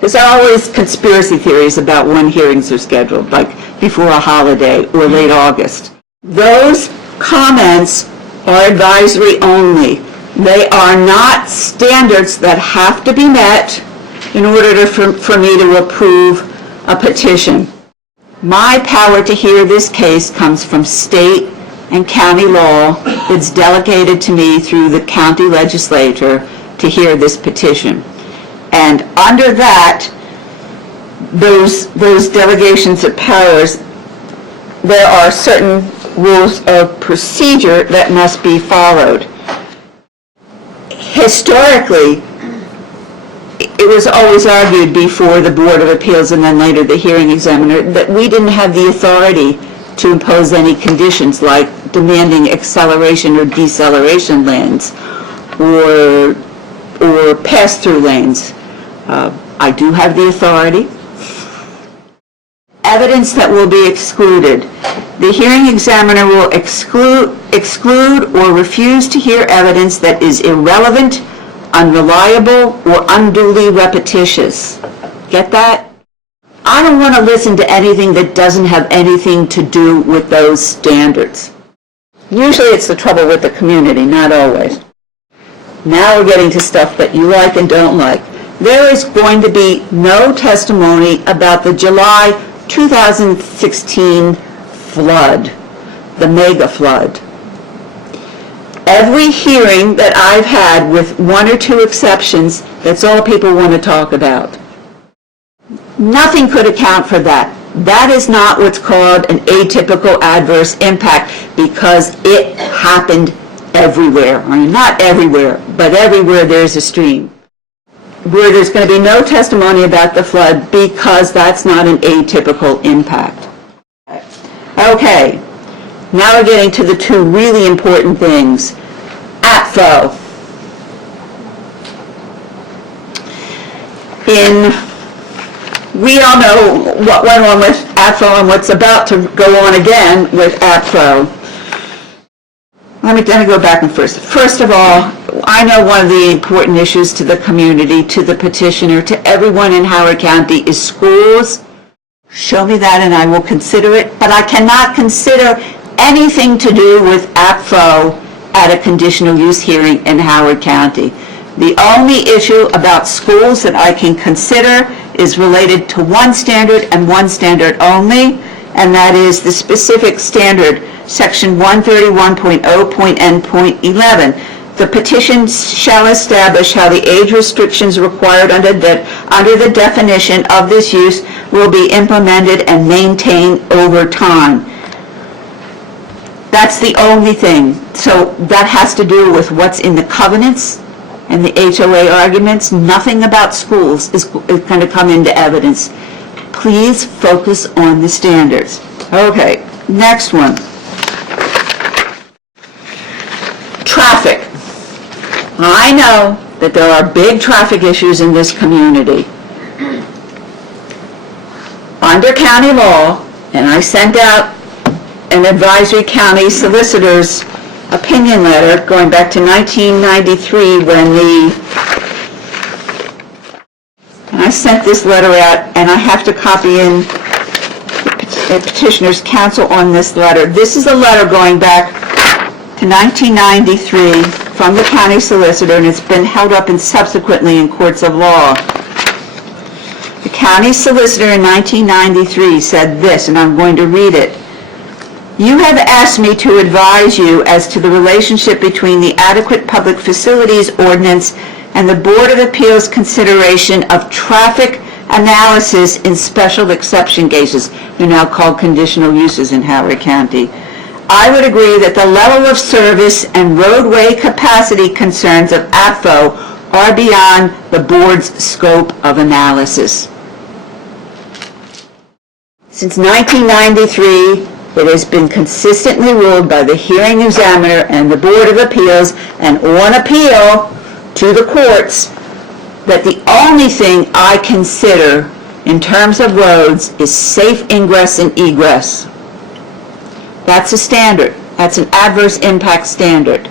There's always conspiracy theories about when hearings are scheduled, like before a holiday or late August. Those comments are advisory only. They are not standards that have to be met in order for me to approve a petition. My power to hear this case comes from state and county law. It's delegated to me through the county legislature to hear this petition. And under that, those delegations of powers, there are certain rules of procedure that must be followed. Historically, it was always argued before the Board of Appeals and then later the hearing examiner that we didn't have the authority to impose any conditions like demanding acceleration or deceleration lanes or pass-through lanes. I do have the authority. Evidence that will be excluded. The hearing examiner will exclude or refuse to hear evidence that is irrelevant, unreliable, or unduly repetitious. Get that? I don't want to listen to anything that doesn't have anything to do with those standards. Usually it's the trouble with the community, not always. Now we're getting to stuff that you like and don't like. There is going to be no testimony about the July 2016 flood, the mega flood. Every hearing that I've had, with one or two exceptions, that's all people want to talk about. Nothing could account for that. That is not what's called an atypical adverse impact because it happened everywhere. I mean, not everywhere, but everywhere there's a stream. Where there's going to be no testimony about the flood because that's not an atypical impact. Okay, now we're getting to the two really important things. Apfo. We all know what went on with Apfo and what's about to go on again with Apfo. Let me go back and first of all, I know one of the important issues to the community, to the petitioner, to everyone in Howard County is schools. Show me that and I will consider it, but I cannot consider anything to do with Apfo at a conditional use hearing in Howard County. The only issue about schools that I can consider is related to one standard and one standard only, and that is the specific standard, section 131.0.n.11. The petition shall establish how the age restrictions required under the definition of this use will be implemented and maintained over time. That's the only thing. So that has to do with what's in the covenants and the HOA arguments. Nothing about schools is going to come into evidence. Please focus on the standards. Okay, next one. Traffic. I know that there are big traffic issues in this community. Under county law, and I sent out an advisory county solicitor's opinion letter going back to 1993 and I sent this letter out, and I have to copy in the petitioner's counsel on this letter. This is a letter going back to 1993 from the county solicitor, and it's been held up subsequently in courts of law. The county solicitor in 1993 said this, and I'm going to read it. You have asked me to advise you as to the relationship between the Adequate Public Facilities Ordinance and the Board of Appeals consideration of traffic analysis in special exception cases. They're now called conditional uses in Howard County. I would agree that the level of service and roadway capacity concerns of Apfo are beyond the board's scope of analysis. Since 1993, it has been consistently ruled by the hearing examiner and the Board of Appeals and on appeal to the courts that the only thing I consider in terms of roads is safe ingress and egress. That's a standard. That's an adverse impact standard.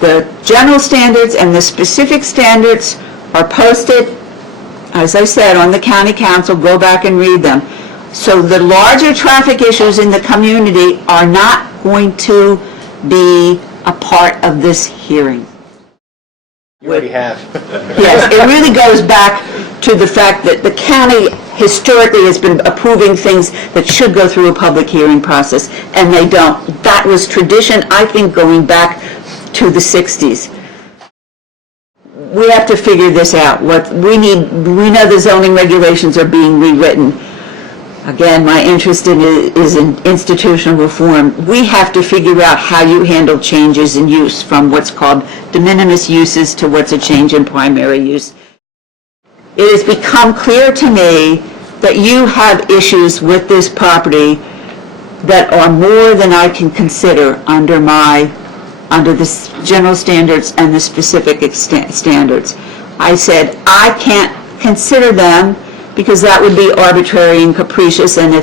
The general standards and the specific standards are posted as I said, on the county council, go back and read them. So the larger traffic issues in the community are not going to be a part of this hearing. You already have. Yes, it really goes back to the fact that the county historically has been approving things that should go through a public hearing process, and they don't. That was tradition, I think, going back to the 60s. We have to figure this out. We know the zoning regulations are being rewritten. Again, my interest is in institutional reform. We have to figure out how you handle changes in use from what's called de minimis uses to what's a change in primary use. It has become clear to me that you have issues with this property that are more than I can consider under the general standards and the specific standards. I said I can't consider them because that would be arbitrary and capricious, and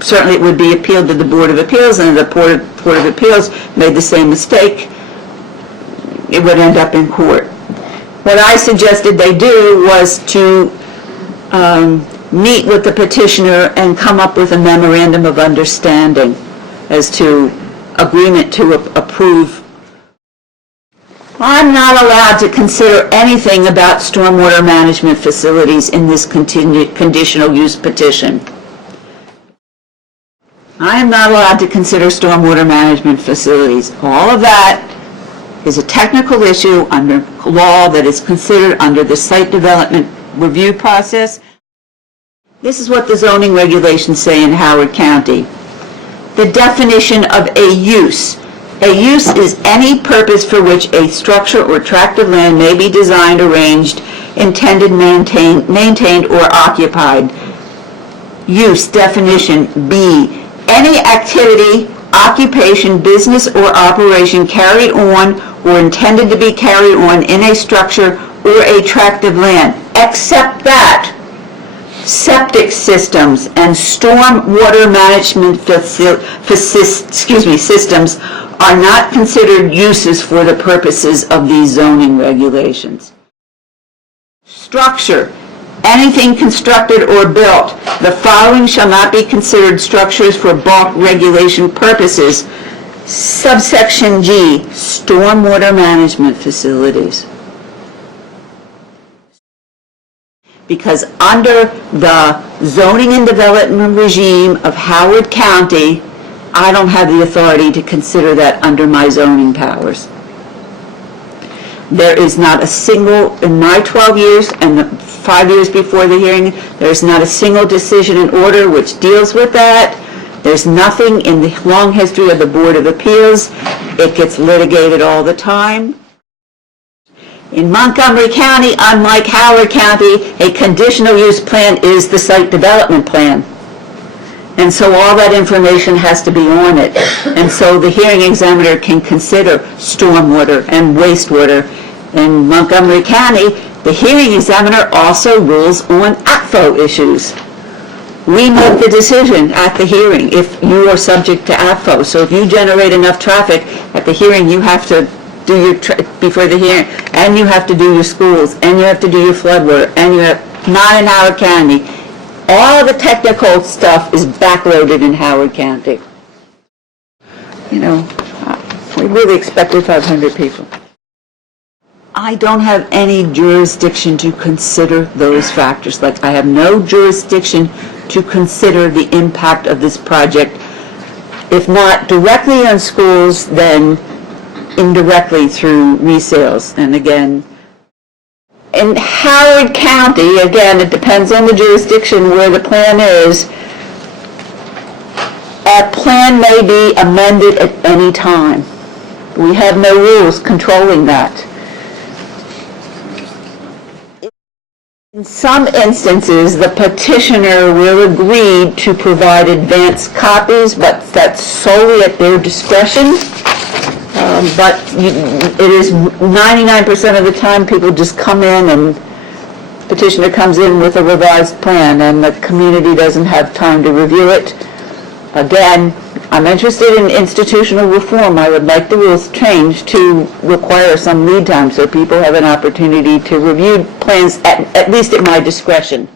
certainly it would be appealed to the Board of Appeals, and if the Board of Appeals made the same mistake, it would end up in court. What I suggested they do was to meet with the petitioner and come up with a memorandum of understanding as to agreement to approve. I'm not allowed to consider anything about stormwater management facilities in this conditional use petition. I am not allowed to consider stormwater management facilities. All of that is a technical issue under law that is considered under the site development review process. This is what the zoning regulations say in Howard County. The definition of a use. A use is any purpose for which a structure or tract of land may be designed, arranged, intended, maintained, or occupied. Use, definition B, any activity, occupation, business, or operation carried on or intended to be carried on in a structure or a tract of land, except that septic systems and storm water management systems are not considered uses for the purposes of these zoning regulations. Structure. Anything constructed or built. The following shall not be considered structures for bulk regulation purposes. Subsection G, stormwater management facilities. Because under the zoning and development regime of Howard County, I don't have the authority to consider that under my zoning powers. There is not a single, in my 12 years and the 5 years before the hearing, there's not a single decision in order which deals with that. There's nothing in the long history of the Board of Appeals. It gets litigated all the time. In Montgomery County, unlike Howard County, a conditional use plan is the site development plan. And so all that information has to be on it. And so the hearing examiner can consider stormwater and wastewater. In Montgomery County, the hearing examiner also rules on Apfo issues. We make the decision at the hearing if you are subject to Apfo. So if you generate enough traffic at the hearing, you have to do your, before the hearing, and you have to do your schools, and you have to do your flood water, and you have, not in Howard County. All the technical stuff is backloaded in Howard County. You know, we really expected 500 people. I don't have any jurisdiction to consider those factors. Like, I have no jurisdiction to consider the impact of this project, if not directly on schools, then indirectly through resales. And again, in Howard County, again, it depends on the jurisdiction where the plan is. Our plan may be amended at any time. We have no rules controlling that. In some instances, the petitioner will agree to provide advance copies, but that's solely at their discretion. But it is 99% of the time people just come in and petitioner comes in with a revised plan and the community doesn't have time to review it. Again, I'm interested in institutional reform. I would like the rules changed to require some lead time so people have an opportunity to review plans, at least at my discretion.